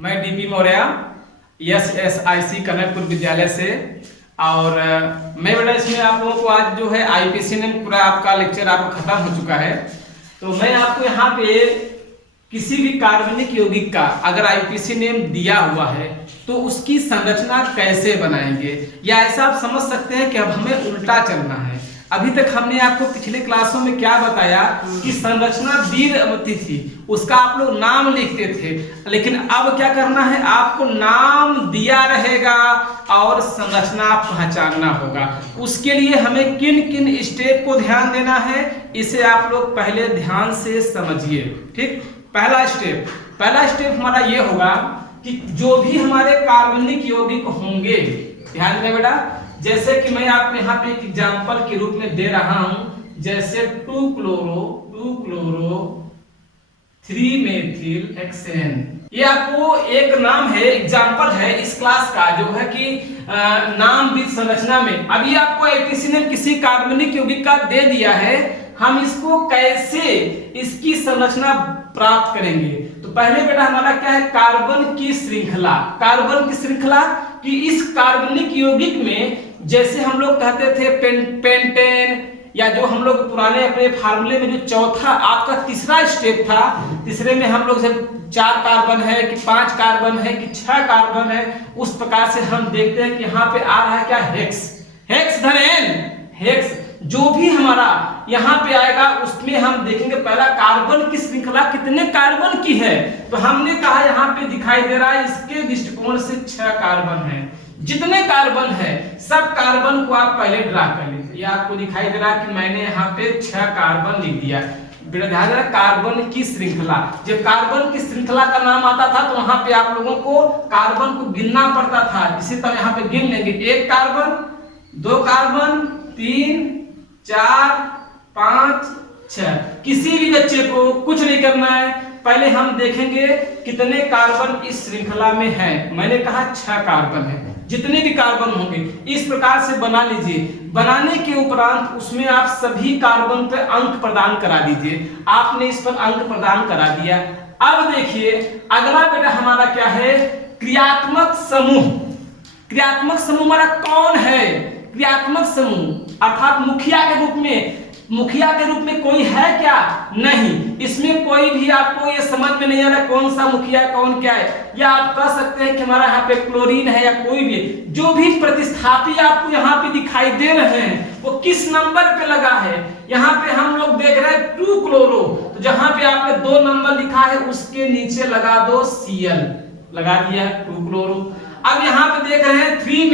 मैं DP Maurya SSIC Kanakpur विद्यालय से। और मैं बेटा इसमें आप लोगों को आज जो है आईपीसी ने पूरा आपका लेक्चर आपका खत्म हो चुका है। तो मैं आपको यहाँ पे किसी भी कार्बनिक यौगिक का अगर आईपीसी नेम दिया हुआ है तो उसकी संरचना कैसे बनाएंगे, या ऐसा आप समझ सकते हैं कि अब हमें उल्टा चलना है। अभी तक हमने आपको पिछले क्लासों में क्या बताया कि संरचना दीर्घवती थी, उसका आप लोग नाम लिखते थे, लेकिन अब क्या करना है, आपको नाम दिया रहेगा और संरचना पहचानना होगा। उसके लिए हमें किन किन स्टेप को ध्यान देना है, इसे आप लोग पहले ध्यान से समझिए। ठीक, पहला स्टेप हमारा ये होगा कि जो भी हमारे कार्बनिक यौगिक होंगे, ध्यान दें बेटा, जैसे कि मैं आपको यहाँ पे एक एग्जांपल के रूप में दे रहा हूं, जैसे 2 क्लोरो 3 मेथिल हेक्सेन। ये आपको एक नाम है, एग्जांपल है इस क्लास का, जो है कि नाम विद संरचना में। अभी आपको आईपीसी ने किसी कार्बनिक यौगिक का दे दिया है, हम इसको कैसे इसकी संरचना प्राप्त करेंगे। तो पहले बेटा हमारा क्या है, कार्बन की श्रृंखला कि इस कार्बनिक यौगिक में जैसे हम लोग कहते थे पेंटेन, या जो हम लोग पुराने अपने फार्मूले में जो चौथा आपका तीसरा स्टेप था, तीसरे में हम लोग जब 4 कार्बन है कि 5 कार्बन है कि 6 कार्बन है, उस प्रकार से हम देखते हैं कि यहाँ पे आ रहा है क्या, हेक्स। जो भी हमारा यहाँ पे आएगा उसमें हम देखेंगे पहला कार्बन की श्रृंखला कितने कार्बन की है। तो हमने कहा यहाँ पे दिखाई दे रहा है, इसके दृष्टिकोण से 6 कार्बन है। जितने कार्बन है सब कार्बन को आप पहले ड्रा कर लीजिए। ये आपको दिखाई दे रहा है कि मैंने यहाँ पे 6 कार्बन लिख दिया। बेटा ध्यान रखना, कार्बन की श्रृंखला, जब कार्बन की श्रृंखला का नाम आता था तो वहां पे आप लोगों को कार्बन को गिनना पड़ता था। इसी तरह यहाँ पे गिन लेंगे, 1 कार्बन, 2 कार्बन, 3, 4, 5, 6। किसी भी बच्चे को कुछ नहीं करना है, पहले हम देखेंगे कितने कार्बन इस श्रृंखला में है। मैंने कहा 6 कार्बन है। जितने भी कार्बन होंगे इस प्रकार से बना लीजिए। बनाने के उपरांत उसमें आप सभी कार्बन पे अंक प्रदान करा दीजिए। आपने इस पर अंक प्रदान करा दिया। अब देखिए अगला बेटा हमारा क्या है, क्रियात्मक समूह हमारा कौन है, क्रियात्मक समूह अर्थात मुखिया के रूप में कोई है क्या, नहीं। इसमें कोई भी आपको ये समझ में नहीं आ रहा कौन सा मुखिया कौन क्या है, या आप कह सकते हैं कि हमारा यहाँ पे क्लोरीन है, या कोई भी जो भी प्रतिस्थापी आपको यहाँ पे दिखाई दे रहे हैं वो किस नंबर पे लगा है। यहाँ पे हम लोग देख रहे हैं 2 क्लोरो, तो जहां पे आपने 2 नंबर लिखा है उसके नीचे लगा दो Cl, लगा दिया 2 क्लोरो। अब यहाँ पे देख रहे हैं 3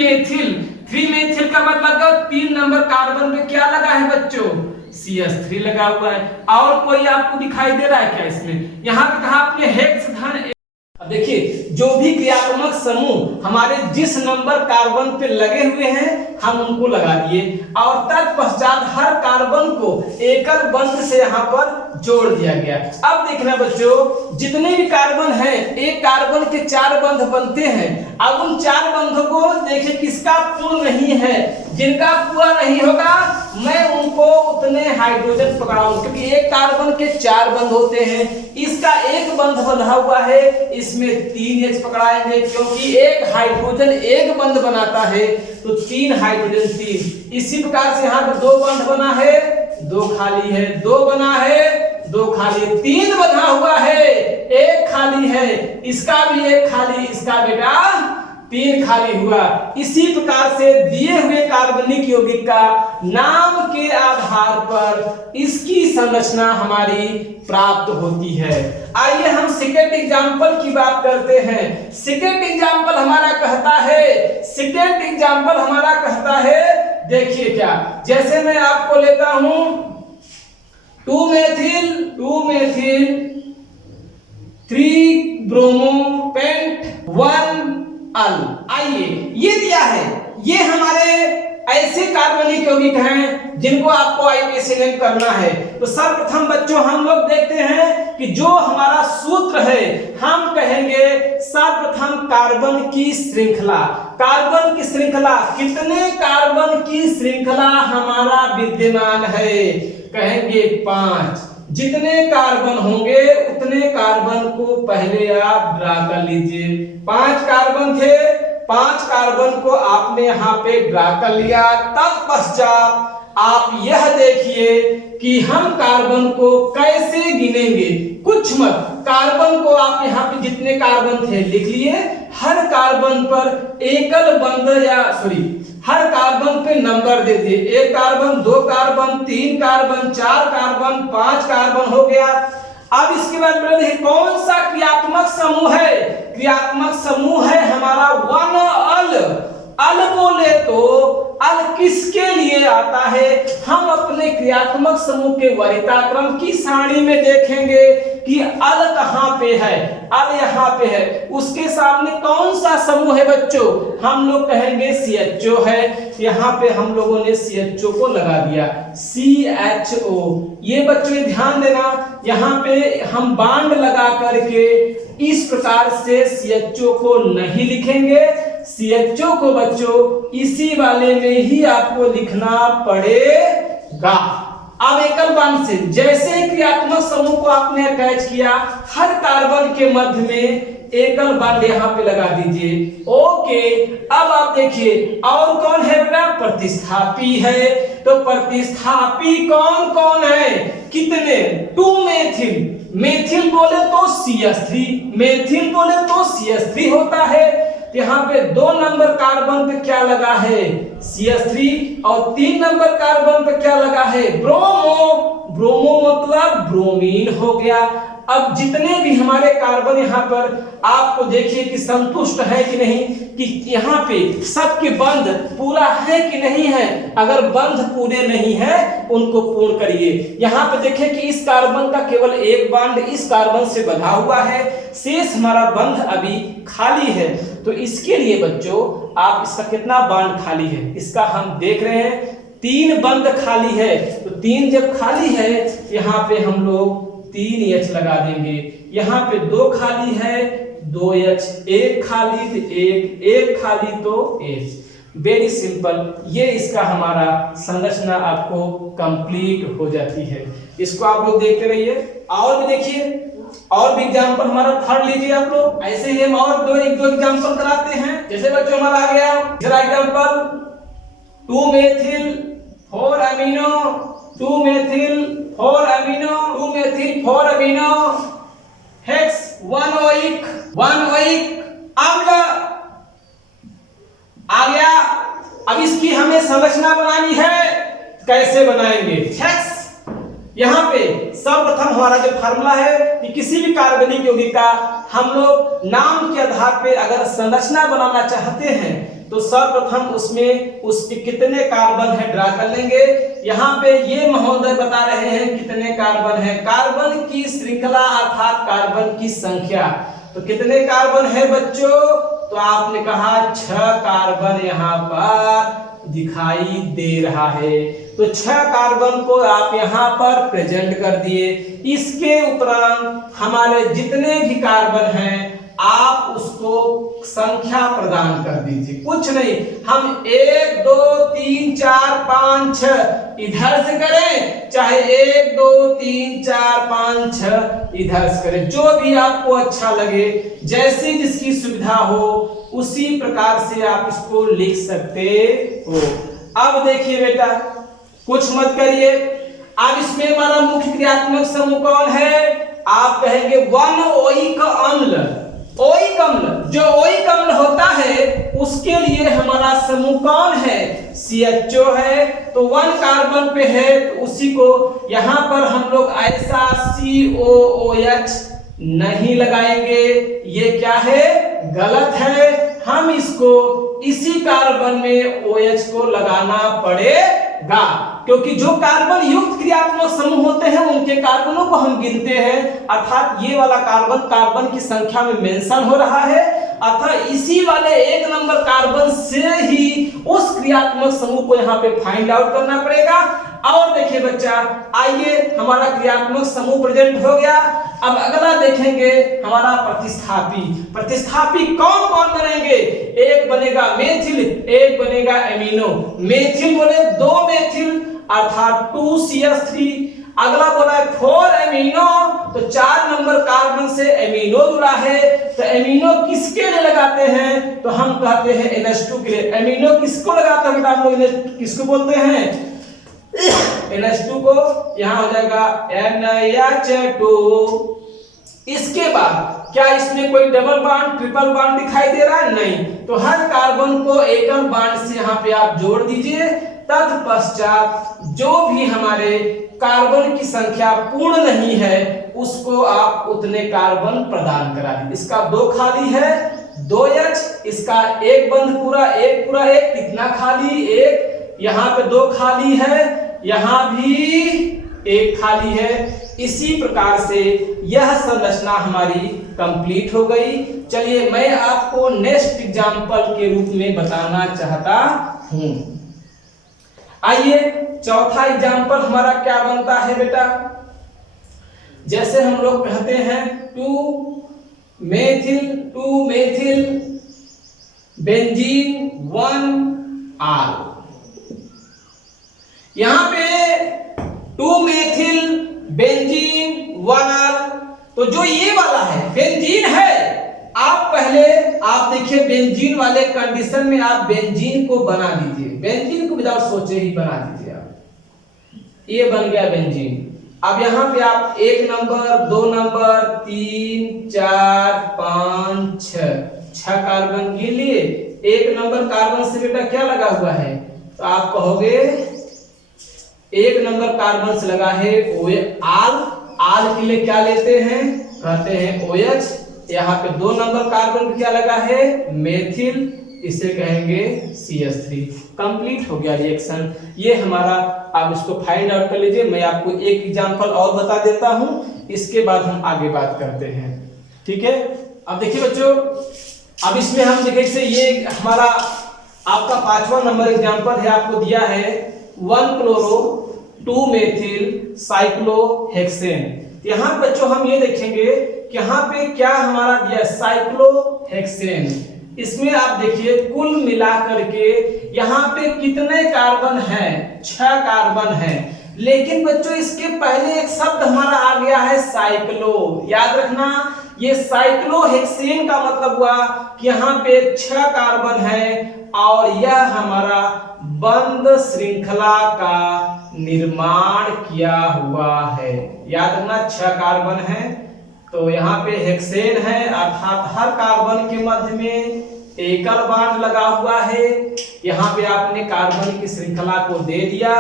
मेथिल का मतलब 3 नंबर कार्बन पे क्या लगा है बच्चों, CH3 लगा हुआ है। और कोई आपको दिखाई दे रहा है क्या इसमें, यहाँ पे कहा आपने हेक्स धन। अब देखिए जो भी क्रियात्मक समूह हमारे जिस नंबर कार्बन पे लगे हुए हैं हम उनको लगा दिए, और तत्पश्चात हर कार्बन को एकल बंध से यहाँ पर जोड़ दिया गया। अब देखना बच्चों, जितने भी कार्बन हैं एक कार्बन के 4 बंध बनते हैं। अब उन 4 बंधों को देखिए किसका पूर्ण नहीं है, जिनका पूरा नहीं होगा मैं उनको उतने हाइड्रोजन पकड़ाऊंगा, क्योंकि एक कार्बन के 4 बंध होते हैं। इसका एक बंध बंधा हुआ है, इसमें 3H पकड़ाएंगे, क्योंकि एक हाइड्रोजन एक बंध बनाता है तो 3 हाइड्रोजन 3। इसी प्रकार से यहाँ पे 2 बंध बना है, 2 खाली है, 2 बना है, 2 खाली, 3 बना हुआ है, 1 खाली है, इसका भी 1 खाली, इसका बेटा 3 खाली हुआ। इसी प्रकार से दिए हुए कार्बनिक यौगिक का नाम के आधार पर इसकी संरचना हमारी प्राप्त होती है। आइए हम सेकेंड एग्जांपल की बात करते हैं। सेकेंड एग्जांपल हमारा कहता है, देखिए क्या, जैसे मैं आपको लेता हूं 2 मेथिल 3 ब्रोमो पेंट 1 अल। आइए ये दिया है, ये हमारे ऐसे कार्बनिक यौगिक हैं जिनको आपको आईपीसी नेम करना है। तो सर्वप्रथम बच्चों हम लोग देखते हैं कि जो हमारा सूत्र है, हम कहेंगे सर्वप्रथम कार्बन की श्रृंखला। कितने कार्बन की श्रृंखला हमारा विद्यमान है, कहेंगे 5। जितने कार्बन होंगे उतने कार्बन को पहले आप ड्रा कर लीजिए। 5 कार्बन थे, 5 कार्बन को आपने यहाँ पे ड्रा कर लिया। तत्पश्चात आप यह देखिए कि हम कार्बन को कैसे गिनेंगे। कुछ मत, कार्बन को आप यहाँ पे जितने कार्बन थे लिख लिए। हर कार्बन पर एकल बंद या हर कार्बन पे नंबर दे दिए। 1 carbon, 2 carbon, 3 carbon, 4 carbon, 5 carbon हो गया। अब इसके बाद देखिए कौन सा क्रियात्मक समूह है। क्रियात्मक समूह है हमारा 1 अल। अल बोले तो अल किसके लिए आता है, हम अपने क्रियात्मक समूह के वरीयताक्रम की सारणी में देखेंगे कि अल कहां पे है। अल यहाँ पे है, उसके सामने कौन सा समूह है बच्चों, हम लोग कहेंगे CHO है। यहाँ पे हम लोगों ने CHO को लगा दिया, CHO। ये बच्चों ध्यान देना, यहाँ पे हम बांड लगा करके इस प्रकार से CHO को नहीं लिखेंगे। CHO को बच्चों इसी वाले में ही आपको लिखना पड़ेगा। अब एकल बांड से जैसे क्रियात्मक समूह को आपने अटैच किया, हर कार्बन के मध्य में एकल बांड यहाँ पे लगा दीजिए। ओके, अब आप देखिए और कौन है बेटा, प्रतिस्थापी है। तो प्रतिस्थापी कौन कौन है, कितने, 2 मेथिल। मेथिल बोले तो CH3, मेथिल बोले तो CH3 होता है। यहाँ पे 2 नंबर कार्बन पे क्या लगा है, CH3, और 3 नंबर कार्बन पे क्या लगा है, ब्रोमो। ब्रोमो मतलब ब्रोमीन हो गया। अब जितने भी हमारे कार्बन यहाँ पर आपको देखिए कि संतुष्ट है कि नहीं, कि यहाँ पे सबके बंध पूरा है कि नहीं है। अगर बंध पूरे नहीं है उनको पूर्ण करिए। यहाँ पे देखिए कि इस कार्बन का केवल एक बंध इस कार्बन से बंधा हुआ है, शेष हमारा बंध अभी खाली है। तो इसके लिए बच्चों आप इसका कितना बंध खाली है, इसका हम देख रहे हैं 3 बंध खाली है। तो 3 जब खाली है यहाँ पे हम लोग 3H लगा देंगे। यहाँ पे 2 खाली है, 2H, 1 खाली तो 1 खाली तो H। वेरी सिंपल, ये इसका हमारा संरचना आपको कंप्लीट हो जाती है। इसको आप लोग देखते रहिए। और भी देखिए, और भी एग्जाम्पल हमारा थर्ड लीजिए आप लोग। ऐसे ही हम और एक दो एग्जाम्पल कराते हैं। जैसे बच्चों हमारा आ गया जरा example 2 methyl 4 amino, 2 methyl 4 amino, 2 methyl 4 amino hex 1 oic अम्ल आ गया। अब इसकी हमें संरचना बनानी है, कैसे बनाएंगे। हेक्स यहाँ पे सर्वप्रथम हमारा जो फार्मूला है कि किसी भी कार्बनिक यौगिक का हम लोग नाम के आधार पे अगर संरचना बनाना चाहते हैं तो सर्वप्रथम उसमें उसके कितने कार्बन है ड्रा कर लेंगे। यहाँ पे ये महोदय बता रहे हैं कितने कार्बन है, कार्बन की श्रृंखला अर्थात कार्बन की संख्या। तो कितने कार्बन है बच्चों, तो आपने कहा 6 कार्बन यहाँ पर दिखाई दे रहा है। तो 6 कार्बन को आप यहाँ पर प्रेजेंट कर दिए। इसके उपरांत हमारे जितने भी कार्बन हैं आप उसको संख्या प्रदान कर दीजिए। कुछ नहीं, हम 1 2 3 4 5 6 इधर से करें, चाहे 1 2 3 4 5 6 इधर से करें, जो भी आपको अच्छा लगे, जैसी जिसकी सुविधा हो उसी प्रकार से आप इसको लिख सकते हो। अब देखिए बेटा, कुछ मत करिए। अब इसमें हमारा मुख्य क्रियात्मक समूह कौन है, आप कहेंगे 1 ओइक अम्ल। ओइक अम्ल, जो ओइक अम्ल होता है उसके लिए हमारा समूह कौन है, CHO है। तो 1 कार्बन पे है तो उसी को यहाँ पर हम लोग ऐसा COOH नहीं लगाएंगे, ये क्या है, गलत है। हम इसको इसी कार्बन में OH को लगाना पड़ेगा, क्योंकि जो कार्बन युक्त क्रियात्मक समूह होते हैं उनके कार्बनों को हम गिनते हैं। अर्थात ये वाला कार्बन कार्बन की संख्या में मेंशन हो रहा है, अर्थात इसी वाले 1 नंबर कार्बन से ही उस क्रियात्मक समूह को यहाँ पे फाइंड आउट करना पड़ेगा। और देखिए बच्चा, आइए हमारा क्रियात्मक समूह प्रेजेंट हो गया। अब अगला देखेंगे हमारा प्रतिस्थापी। प्रतिस्थापी कौन कौन बनेंगे, एक बनेगा मेथिल, एक बनेगा एमिनो। मेथिल बोले 2 मेथिल अर्थात 2CH3, अगला बोला है 4 एमिनो, तो 4 नंबर कार्बन से एमिनो जुड़ा है, तो एमिनो किसके लिए लगाते हैं, तो हम कहते हैं NH2 के लिए। एमिनो किसको लगाते हैं बेटा हम लोग, किसको बोलते हैं, NH2 को। यहां हो जाएगा NH2। इसके बाद क्या इसमें कोई डबल बॉन्ड ट्रिपल बॉन्ड दिखाई दे रहा है, नहीं, तो हर कार्बन को एकल बॉन्ड से यहाँ पे आप जोड़ दीजिए। तत्पश्चात जो भी हमारे कार्बन की संख्या पूर्ण नहीं है उसको आप उतने कार्बन प्रदान करा दीजिए। इसका 2 खाली है 2H, इसका एक बंध पूरा एक पूरा एक, कितना खाली 1, यहाँ पे 2 खाली है, यहाँ भी 1 खाली है। इसी प्रकार से यह संरचना हमारी कंप्लीट हो गई। चलिए मैं आपको नेक्स्ट एग्जांपल के रूप में बताना चाहता हूं। आइए चौथा एग्जांपल हमारा क्या बनता है बेटा, जैसे हम लोग कहते हैं 2 मेथिल बेंजीन 1R। यहां पे 2 मेथिल बेंजीन 1R, तो जो ये वाला है बेंजीन है, आप पहले आप देखिए बेंजीन वाले कंडीशन में आप बेंजीन को बना दीजिए, बेंजीन को विदाउट सोचे ही बना दीजिए आप, ये बन गया बेंजीन। अब यहां पे आप 1 नंबर 2 नंबर 3 4 5 6 कार्बन गिन लिए। 1 नंबर कार्बन से बेटा क्या लगा हुआ है, तो आप कहोगे 1 नंबर कार्बन से लगा है आल के लिए क्या लेते हैं, कहते हैं OH। यहाँ पे 2 नंबर कार्बन पे क्या लगा है मेथिल, इसे कहेंगे CH3। कंप्लीट हो गया रिएक्शन, ये हमारा। आप इसको फाइंड आउट कर लीजिए। मैं आपको एक एग्जांपल और बता देता हूं, इसके बाद हम आगे बात करते हैं, ठीक है। अब देखिए बच्चों, अब इसमें हम देखिए ये हमारा आपका 5वां नंबर एग्जांपल है, आपको दिया है 1 क्लोरो 2 मेथिल साइक्लोहेक्सेन। यहाँ बच्चों हम ये देखेंगे कि यहाँ पे क्या हमारा दिया साइक्लोहेक्सेन। इसमें आप देखिए कुल मिला करके यहाँ पे कितने कार्बन हैं, 6 कार्बन हैं। लेकिन बच्चों इसके पहले एक शब्द हमारा आ गया है साइक्लो, याद रखना। ये साइक्लोहेक्सेन का मतलब हुआ कि यहाँ पे 6 कार्बन है और यह हमारा बंद श्रृंखला का निर्माण किया हुआ है। याद रखना 6 कार्बन है, तो यहाँ पे हेक्सेन है, अर्थात हर कार्बन के मध्य में एकल बॉन्ड लगा हुआ है। यहाँ पे आपने कार्बन की श्रृंखला को दे दिया।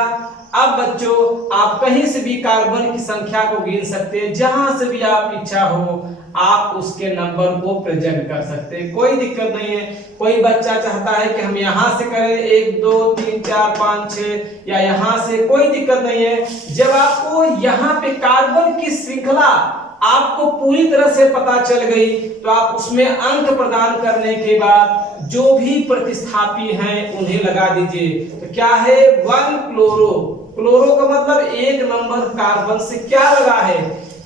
अब बच्चों आप कहीं से भी कार्बन की संख्या को गिन सकते हैं, जहां से भी आप इच्छा हो आप उसके नंबर को प्रेजेंट कर सकते हैं, कोई दिक्कत नहीं है। कोई बच्चा चाहता है कि हम यहाँ से करें 1 2 3 4 5 6, या यहाँ से, कोई दिक्कत नहीं है। जब आपको यहाँ पे कार्बन की श्रृंखला आपको पूरी तरह से पता चल गई, तो आप उसमें अंक प्रदान करने के बाद जो भी प्रतिस्थापी हैं उन्हें लगा दीजिए। तो क्या है 1 क्लोरो, क्लोरो का मतलब 1 नंबर कार्बन से क्या लगा है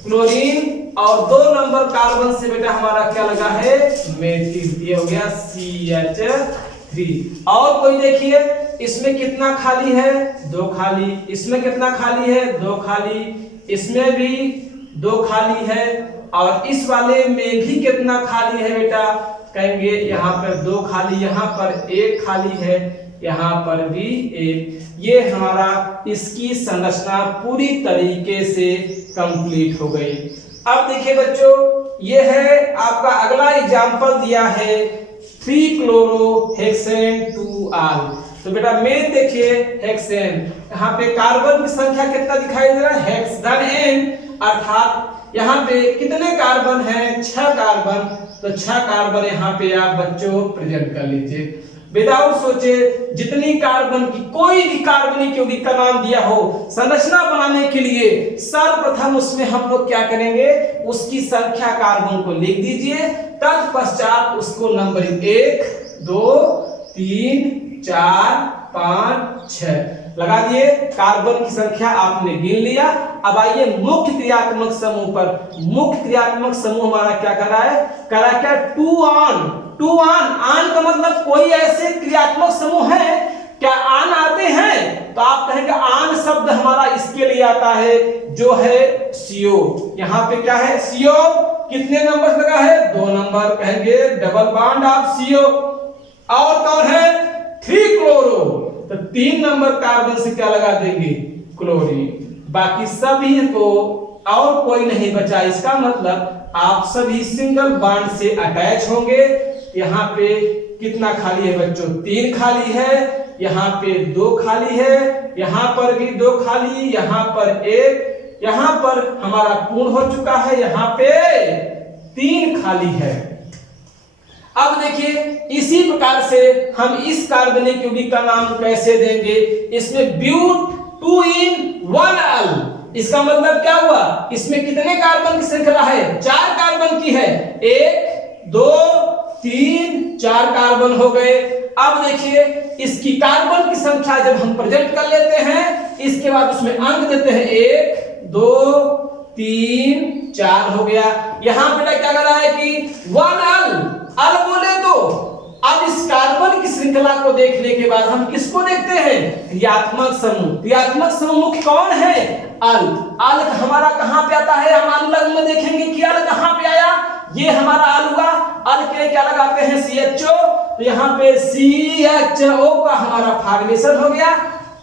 क्लोरीन, और 2 नंबर कार्बन से बेटा हमारा क्या लगा है मेथिल, ये हो गया CH3। और कोई देखिए इसमें कितना खाली है 2 खाली, इसमें कितना खाली है 2 खाली, इसमें भी 2 खाली है, और इस वाले में भी कितना खाली है बेटा, कहेंगे यहाँ पर 2 खाली, यहाँ पर 1 खाली है, यहाँ पर भी 1। ये हमारा इसकी संरचना पूरी तरीके से कंप्लीट हो गई। अब देखिए बच्चों, ये है आपका अगला एग्जांपल दिया है 3 क्लोरोहेक्सेन 2R। तो बेटा मेन देखिए हेक्सेन, यहाँ पे कार्बन की संख्या कितना दिखाई दे रहा है हेक्स धन n, अर्थात यहाँ पे कितने कार्बन हैं 6 कार्बन, तो 6 कार्बन यहाँ पे आप बच्चों प्रेजेंट कर लीजिए विदाउट सोचे। जितनी कार्बन की कोई भी कार्बनिक यौगिक का नाम दिया हो, संरचना बनाने के लिए सर्वप्रथम उसमें हम लोग क्या करेंगे, उसकी संख्या कार्बन को लिख दीजिए, तत्पश्चात उसको नंबरिंग 1 2 3 4 5 6 लगा दिए। कार्बन की संख्या आपने गिन लिया। अब आइए मुख्य क्रियात्मक समूह पर। मुख्य क्रियात्मक समूह हमारा क्या कर रहा है, करा क्या 2 आन का मतलब कोई ऐसे क्रियात्मक समूह है क्या आन आते हैं, तो आप कहेंगे आन शब्द हमारा इसके लिए आता है जो है CO, यहाँ पे क्या है CO, कितने नंबर लगा है 2 नंबर, कहेंगे डबल बॉन्ड ऑफ CO। और कौन है 3 क्लोरो, तो 3 नंबर कार्बन से क्या लगा देंगे क्लोरीन। बाकी सभी को और कोई नहीं बचा, इसका मतलब आप सभी सिंगल बॉन्ड से अटैच होंगे। यहाँ पे कितना खाली है बच्चों 3 खाली है, यहाँ पे 2 खाली है, यहाँ पर भी 2 खाली, यहाँ पर 1, यहाँ पर हमारा पूर्ण हो चुका है, यहाँ पे 3 खाली है। अब देखिए इसी प्रकार से हम इस कार्बनिक यौगिक का नाम कैसे देंगे, इसमें ब्यूट 2 in 1 अल, इसका मतलब क्या हुआ, इसमें कितने कार्बन की श्रृंखला है 4 कार्बन की है, 1 2 3 4 कार्बन हो गए। अब देखिए इसकी कार्बन की संख्या जब हम प्रेजेंट कर लेते हैं, इसके बाद उसमें अंक देते हैं 1 2 3 4 हो गया। यहां बेटा क्या कर रहा है कि 1 अल बोले तो अब इस कार्बन की श्रृंखला को देखने के बाद हम किसको देखते हैं क्रियात्मक समूह। क्रियात्मक समूह मुख्य कौन है अल। अल हमारा कहां पे आता है, हम अनुलग्न में देखेंगे कि अल कहां पे आया, ये हमारा अल हुआ। अल के क्या लगाते हैं CHO, तो यहाँ पे CHO का हमारा फॉर्मेशन हो गया।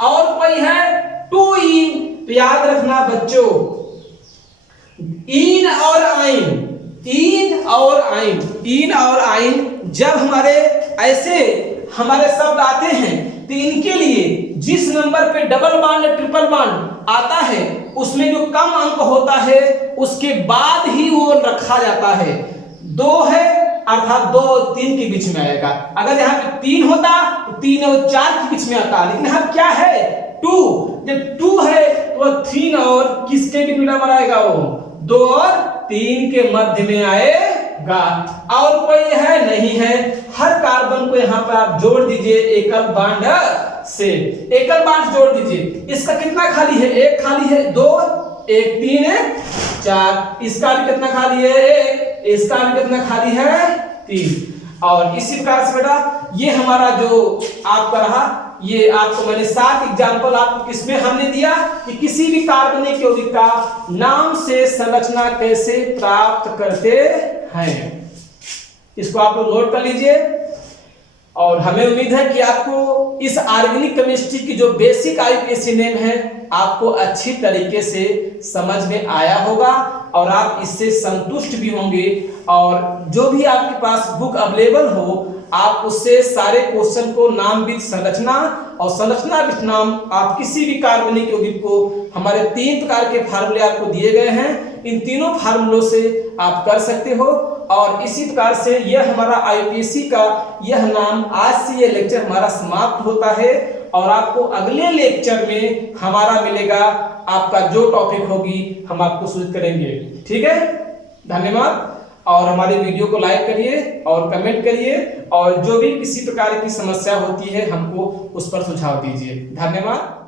और कोई है 2 इन, तो याद रखना बच्चों इन और आइन, इन और आइन, इन और आइन जब हमारे ऐसे हमारे शब्द आते हैं तो इनके लिए जिस नंबर पे डबल बॉन्ड या ट्रिपल बॉन्ड आता है उसमें जो कम अंक होता है उसके बाद ही वो रखा जाता है। 2 है अर्थात 2 और 3 के बीच में आएगा। अगर यहाँ पे 3 होता तो 3 और 4 के बीच में आता, लेकिन यहाँ क्या है 2, जब 2 है तो 3 और किसके बीच में आएगा, वो 2 और 3 के मध्य में आएगा। और कोई है नहीं है, हर कार्बन को यहाँ पर आप जोड़ दीजिए एकल बॉन्ड से, एकल बॉन्ड जोड़ दीजिए। इसका कितना खाली है, 1 खाली है, 2 1 3 1 4, इसका भी कितना खाली है 1, इसका भी कितना खाली है 3। और इसी प्रकार से बेटा ये हमारा जो आपका रहा, ये आपको मैंने 7 एग्जांपल आपको किसमें हमने दिया कि किसी भी कार्बनिक यौगिक का नाम से संरचना कैसे प्राप्त करते हैं। इसको आप लोग नोट कर लीजिए। और हमें उम्मीद है कि आपको इस ऑर्गेनिक केमिस्ट्री की जो बेसिक IUPAC नेम है आपको अच्छी तरीके से समझ में आया होगा और आप इससे संतुष्ट भी होंगे। और जो भी आपके पास बुक अवेलेबल हो आप उससे सारे क्वेश्चन को नाम विद संरचना और संरचना विद नाम, आप किसी भी कार्बनिक यौगिक को हमारे 3 प्रकार के फार्मूले आपको दिए गए हैं, इन तीनों फार्मूलों से आप कर सकते हो। और इसी प्रकार से यह हमारा IUPAC का यह नाम, आज से ये लेक्चर हमारा समाप्त होता है और आपको अगले लेक्चर में हमारा मिलेगा, आपका जो टॉपिक होगी हम आपको सूचित करेंगे। ठीक है, धन्यवाद। और हमारे वीडियो को लाइक करिए और कमेंट करिए और जो भी किसी प्रकार की समस्या होती है हमको उस पर सुझाव दीजिए। धन्यवाद।